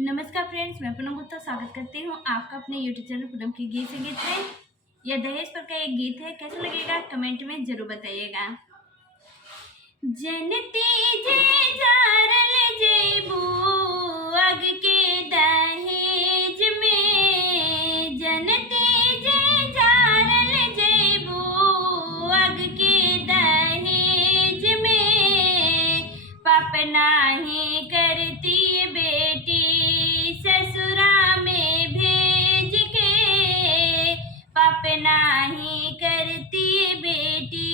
नमस्कार फ्रेंड्स, मैं पूनम गुप्ता स्वागत करती हूँ आपका अपने यूट्यूब चैनल पूनम की गीत संगीत में। यह दहेज पर का एक गीत है, कैसा लगेगा कमेंट में जरूर बताइएगा। जनती जे जारल जेबू अग के दहेज में, जनती जे जारल जेबू अग के दहेज में, पाप नाही करती बेटी ससुरा में भेज के, पाप नाही करती बेटी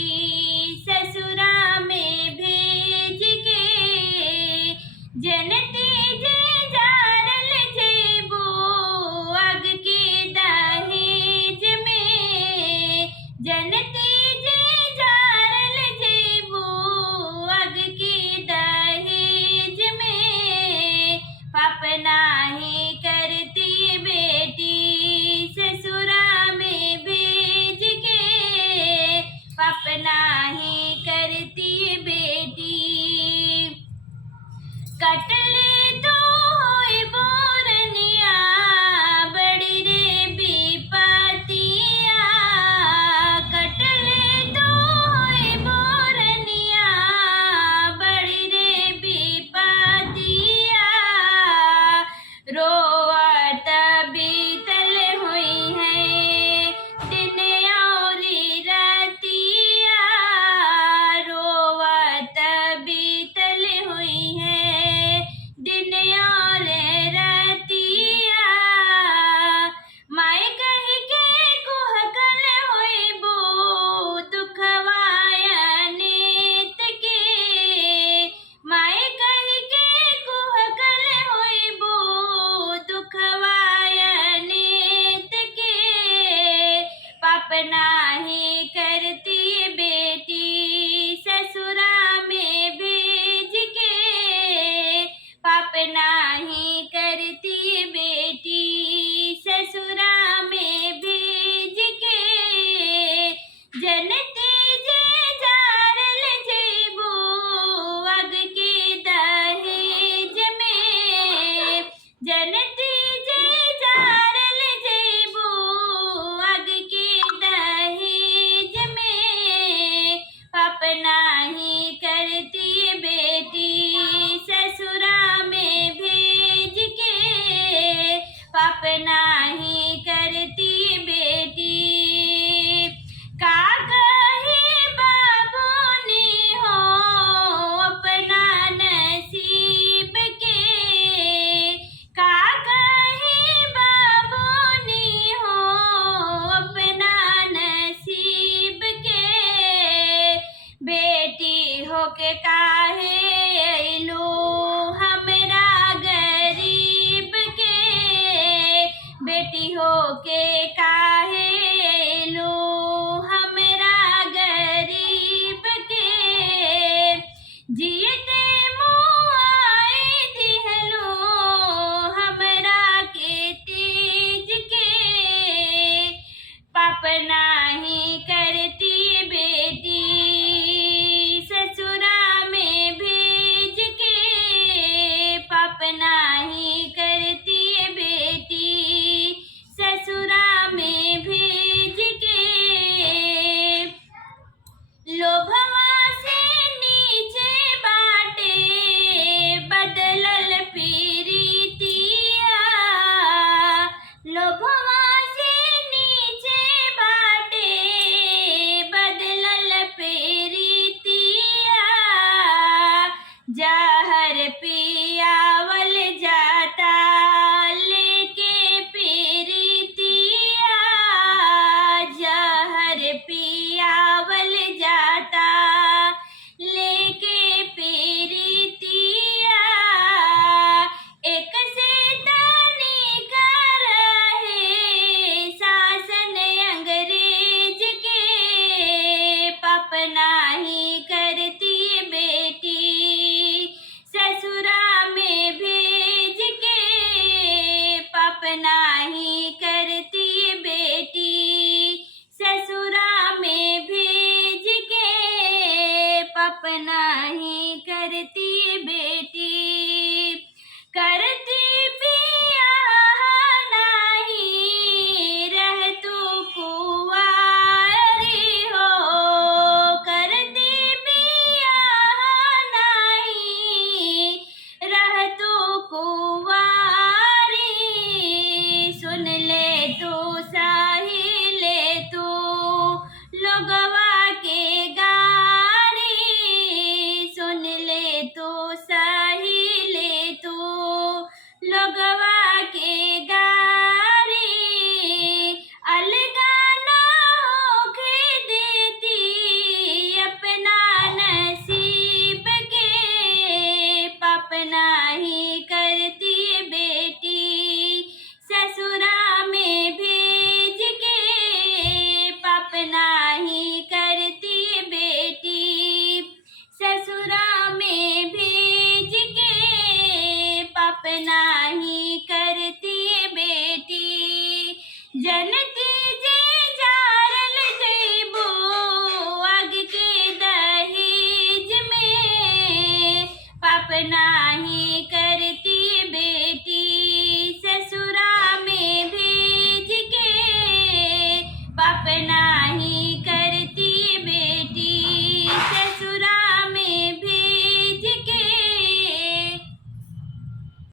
ससुरा में भेज के, जनती जे जारल जेबू अग के दहेज में, जनती जे जारल जेबू अग के दहेज में, पाप नाही करती बेटी ससुरा में भेज के, पाप नाही करती बेटी। कटले तो होई बोरनिया बड़ी रे विपतिया, कटले तो होई बोरनिया बड़ी रे विपतिया, बिना